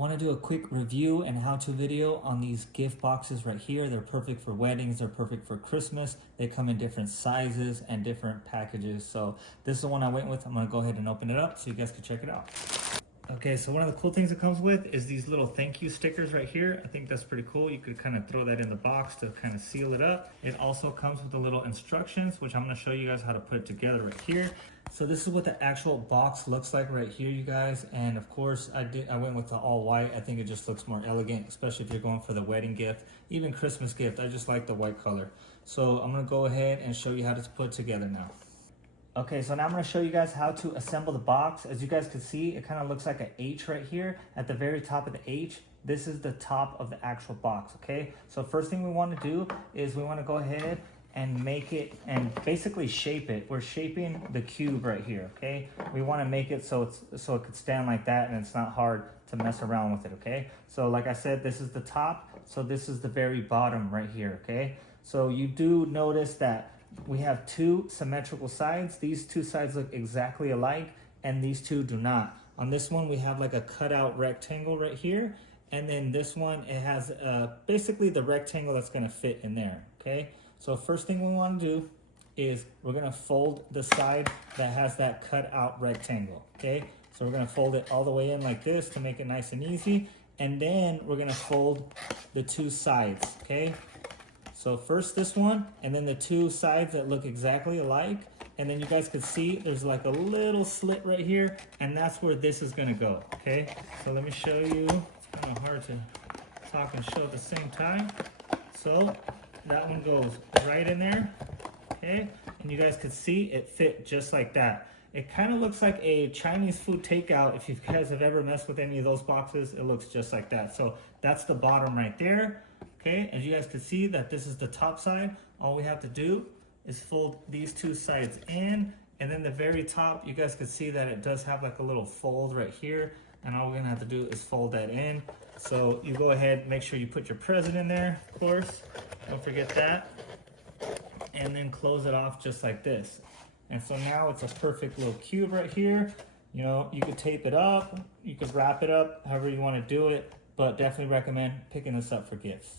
Want to do a quick review and how-to video on these gift boxes right here. They're perfect for weddings, they're perfect for Christmas. They come in different sizes and different packages. So this is the one I went with. I'm going to go ahead and open it up so you guys can check it out. Okay, so one of the cool things it comes with is these little thank you stickers right here. I think that's pretty cool. You could kind of throw that in the box to kind of seal it up. It also comes with the little instructions, which I'm going to show you guys how to put it together right here. So this is what the actual box looks like right here, you guys. And of course, I went with the all white. I think it just looks more elegant, especially if you're going for the wedding gift, even Christmas gift. I just like the white color. So I'm going to go ahead and show you how to put it together now. Okay, so now I'm going to show you guys how to assemble the box. As you guys can see, it kind of looks like an H right here. At the very top of the H, this is the top of the actual box, okay? So first thing we want to do is we want to go ahead and make it and basically shape it. We're shaping the cube right here, okay? We want to make it so it could stand like that and it's not hard to mess around with it, okay? So like I said, this is the top, so this is the very bottom right here, okay? So you do notice that we have two symmetrical sides. These two sides look exactly alike and these two do not. On this one we have like a cutout rectangle right here, and then this one it has basically the rectangle that's going to fit in there, okay? So first thing we want to do is we're going to fold the side that has that cutout rectangle, okay? So we're going to fold it all the way in like this to make it nice and easy, and then we're going to fold the two sides, okay? So first this one, and then the two sides that look exactly alike. And then you guys can see there's like a little slit right here, and that's where this is gonna go, okay? So let me show you. It's kind of hard to talk and show at the same time. So that one goes right in there, okay? And you guys can see it fit just like that. It kind of looks like a Chinese food takeout. If you guys have ever messed with any of those boxes, it looks just like that. So that's the bottom right there. Okay, as you guys can see that this is the top side. All we have to do is fold these two sides in, and then the very top, you guys can see that it does have like a little fold right here, and all we're gonna have to do is fold that in. So you go ahead, make sure you put your present in there, of course, don't forget that, and then close it off just like this. And so now it's a perfect little cube right here. You know, you could tape it up, you could wrap it up, however you want to do it, but definitely recommend picking this up for gifts.